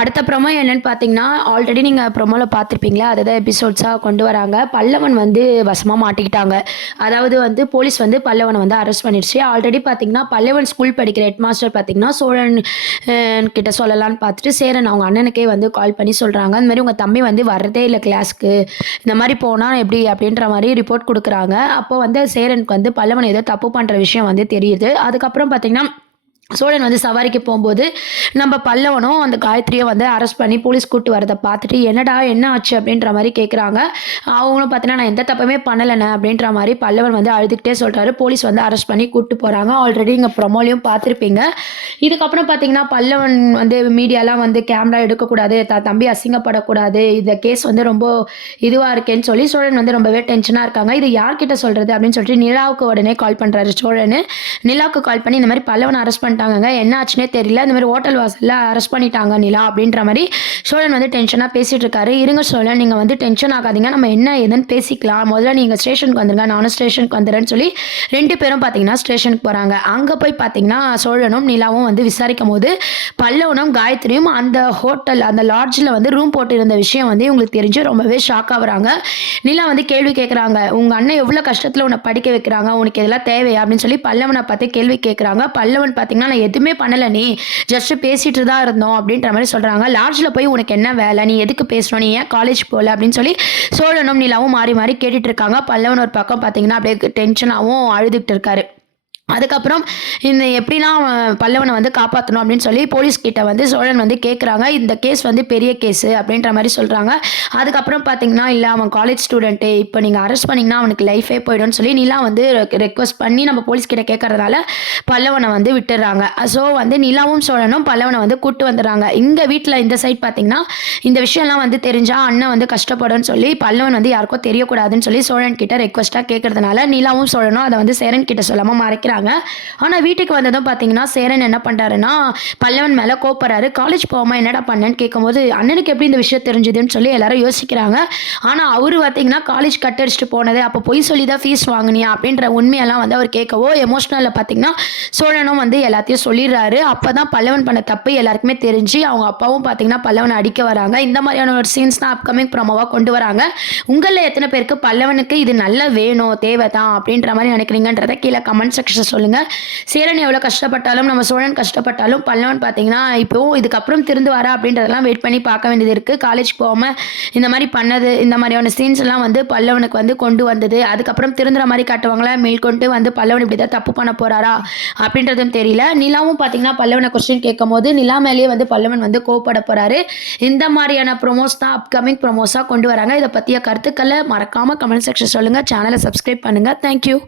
அடுத்த ப்ரோமோ என்னன்னு பார்த்தீங்கன்னா, ஆல்ரெடி நீங்க ப்ரோமோல பார்த்துருப்பீங்களா? அதுதான் எபிசோட்ஸா கொண்டு வராங்க. பல்லவன் வந்து வசமா மாட்டிக்கிட்டாங்க. அதாவது வந்து போலீஸ் வந்து பல்லவன வந்து அரெஸ்ட் பண்ணிடுச்சு. ஆல்ரெடி பார்த்தீங்கன்னா, பல்லவன் ஸ்கூல் படிக்கிற ஹெட் மாஸ்டர் பார்த்தீங்கன்னா, சோழன் கிட்ட சொல்லலான்னு பார்த்துட்டு, சேரன் அவங்க அண்ணனுக்கே வந்து கால் பண்ணி சொல்றாங்க. இந்த மாரி உங்க தம்பி வந்து வர்றதே இல்ல கிளாஸ்க்கு. இந்த மாரி போனா எப்படி? அப்படின்ற மாரி ரிப்போர்ட் குடுக்குறாங்க. அப்போ வந்து சேரனுக்கு வந்து பல்லவன் ஏதோ தப்பு பண்ற விஷயம் வந்து தெரியுது. அதுக்கப்புறம் பார்த்தீங்கன்னா சோழன் வந்து சவாரிக்கு போகும்போது நம்ம பல்லவனும் அந்த காயத்ரியை வந்து அரெஸ்ட் பண்ணி போலீஸ் கூட்டு வரதை பார்த்துட்டு என்னடா என்ன ஆச்சு அப்படின்ற மாதிரி கேட்குறாங்க. அவங்களும் பார்த்தீங்கன்னா நான் எந்த தப்புமே பண்ணலைண்ணே அப்படின்ற மாதிரி பல்லவன் வந்து அழுதுகிட்டே சொல்கிறாரு. போலீஸ் வந்து அரெஸ்ட் பண்ணி கூட்டு போகிறாங்க. ஆல்ரெடி இங்கே ப்ரொமோலையும் பார்த்துருப்பீங்க. இதுக்கப்புறம் பார்த்தீங்கன்னா பல்லவன் வந்து மீடியாலாம் வந்து கேமரா எடுக்கக்கூடாது, தம்பி அசிங்கப்படக்கூடாது, இந்த கேஸ் வந்து ரொம்ப இதுவாக இருக்கேன்னு சொல்லி சோழன் வந்து ரொம்பவே டென்ஷனாக இருக்காங்க. இது யார்கிட்ட சொல்கிறது அப்படின்னு சொல்லிட்டு நிலாவுக்கு உடனே கால் பண்ணுறாரு சோழன். நிலாவுக்கு கால் பண்ணி இந்த மாதிரி பல்லவன் அரெஸ்ட் பண்ணிட்டாங்க, என்ன ஆச்சுன்னே தெரியல, இந்த மாதிரி ஹோட்டல் வாசல்ல அரெஸ்ட் பண்ணிட்டாங்க நிலா அப்படின்ற மாதிரி சோழன் வந்து டென்ஷனாக பேசிட்டு இருக்காரு. இருங்க சோழன், நீங்கள் வந்து டென்ஷன் ஆகாதீங்க, நம்ம என்ன ஏதுன்னு பேசிக்கலாம், முதல்ல நீங்கள் ஸ்டேஷனுக்கு வந்துருங்க, நானும் ஸ்டேஷனுக்கு வந்துடுறேன்னு சொல்லி 2 பேரும் பார்த்தீங்கன்னா ஸ்டேஷனுக்கு போகிறாங்க. அங்கே போய் பார்த்தீங்கன்னா சோழனும் நிலாவும் வந்து விசாரிக்கும் போது பல்லவனும் காயத்ரியும் அந்த ஹோட்டல் அந்த லாட்ஜில் வந்து ரூம் போட்டு இருந்த விஷயம் வந்து இவங்களுக்கு தெரிஞ்சு ரொம்பவே ஷாக் ஆகுறாங்க. நிலா வந்து கேள்வி கேட்குறாங்க, உங்கள் அண்ணன் எவ்வளோ கஷ்டத்தில் உன்னை படிக்க வைக்கிறாங்க, உனக்கு இதெல்லாம் தேவையா அப்படின்னு சொல்லி பல்லவனை பார்த்து கேள்வி கேட்குறாங்க. பல்லவன் பார்த்தீங்கன்னா நான் எதுவுமே பண்ணலை, நீ ஜஸ்ட் பேசிட்டு தான் இருந்தோம் அப்படின்ற மாதிரி சொல்கிறாங்க. லாட்ஜில் போய் உனக்கு என்ன வேலை, நீ எதுக்கு பேசணும், நீ ஏன் காலேஜ் போகல அப்படின்னு சொல்லி சோழனும் நிலாவும் மாறி மாறி கேட்டுட்டு இருக்காங்க. பல்லவன் ஒரு பக்கம் பார்த்தீங்கன்னா அப்படியே டென்ஷனாகவும் அழுதுகிட்டு இருக்காரு. அதுக்கப்புறம் இந்த எப்படிலாம் பல்லவனை வந்து காப்பாற்றணும் அப்படின்னு சொல்லி போலீஸ்கிட்ட வந்து சோழன் வந்து கேட்குறாங்க. இந்த கேஸ் வந்து பெரிய கேஸு அப்படின்ற மாதிரி சொல்கிறாங்க. அதுக்கப்புறம் பார்த்தீங்கன்னா இல்லை அவன் காலேஜ் ஸ்டூடெண்ட்டு, இப்போ நீங்கள் அரெஸ்ட் பண்ணிங்கன்னா அவனுக்கு லைஃபே போய்டும்னு சொல்லி நிலா வந்து ரெக்வஸ்ட் பண்ணி நம்ம போலீஸ்கிட்ட கேட்கறதால பல்லவனை வந்து விட்டுடுறாங்க. ஸோ வந்து நிலாவும் சோழனும் பல்லவனை வந்து கூட்டு வந்துடுறாங்க. இங்கே வீட்டில் இந்த சைட் பார்த்தீங்கன்னா இந்த விஷயம்லாம் வந்து தெரிஞ்சால் அண்ணன் வந்து கஷ்டப்படும்னு சொல்லி பல்லவன் வந்து யாருக்கும் தெரியக்கூடாதுன்னு சொல்லி சோழன் கிட்ட ரெக்வஸ்ட்டாக கேட்கறதுனால நிலாவும் சோழனும் அதை வந்து சேரன் கிட்ட சொல்லாமல் மறைக்கிறாங்க. ஆனால் வீட்டுக்கு வந்ததும் பார்த்தீங்கன்னா சேரன் என்ன பண்ணுறாருன்னா பல்லவன் மேலே கோப்பறாரு. காலேஜ் போகாமல் என்னடா பண்ணேன்னு கேட்கும்போது அண்ணனுக்கு எப்படி இந்த விஷயம் தெரிஞ்சுதுன்னு சொல்லி எல்லாரும் யோசிக்கிறாங்க. ஆனால் அவரு பார்த்தீங்கன்னா காலேஜ் கட்டடிச்சுட்டு போனது, அப்போ பொய் சொல்லி தான் ஃபீஸ் வாங்கினியா அப்படின்ற உண்மையெல்லாம் வந்து அவர் கேட்கவோ எமோஷனலில் பார்த்தீங்கன்னா சோழனும் வந்து எல்லாத்தையும் சொல்லிடுறாரு. அப்போ தான் பல்லவன் பண்ண தப்பு எல்லாருக்குமே தெரிஞ்சு அவங்க அப்பாவும் பார்த்தீங்கன்னா பல்லவனை அடிக்க வராங்க. இந்த மாதிரியான ஒரு சீன்ஸ் தான் அப்கமிங் ப்ரோமோவாக கொண்டு வராங்க. உங்களில் எத்தனை பேருக்கு பல்லவனுக்கு இது நல்லா வேணும், தேவை தான் அப்படின்ற மாதிரி நினைக்கிறீங்கன்றதை கீழே கமெண்ட் செக்ஷன் சொல்லுங்க. சேரன் எவ்வளோ கஷ்டப்பட்டாலும் நம்ம சோழன் கஷ்டப்பட்டாலும் பல்லவன் பார்த்தீங்கன்னா இப்போ இதுக்கப்புறம் திருந்து வரா அப்படின்றதெல்லாம் வெயிட் பண்ணி பார்க்க வேண்டியது இருக்குது. காலேஜ் போகாமல் இந்த மாதிரி பண்ணது, இந்த மாதிரியான சீன்ஸ் எல்லாம் வந்து பல்லவனுக்கு வந்து கொண்டு வந்தது. அதுக்கப்புறம் திருந்துற மாதிரி காட்டுவாங்களா, மேற்கொண்டு வந்து பல்லவன் இப்படி தான் தப்பு பண்ண போறாரா அப்படின்றதும் தெரியல. நிலாவும் பார்த்தீங்கன்னா பல்லவனை கொஸ்டின் கேட்கும் போது நிலா மேலேயே வந்து பல்லவன் வந்து கோவப்பட போறாரு. இந்த மாதிரியான ப்ரோமோஸ் தான் அப்கமிங் ப்ரோமோஸாக கொண்டு வராங்க. இதை பற்றிய கருத்துக்களை மறக்காம கமெண்ட் செக்ஷன் சொல்லுங்க. சேனலை சப்ஸ்கிரைப் பண்ணுங்க. தேங்க்யூ.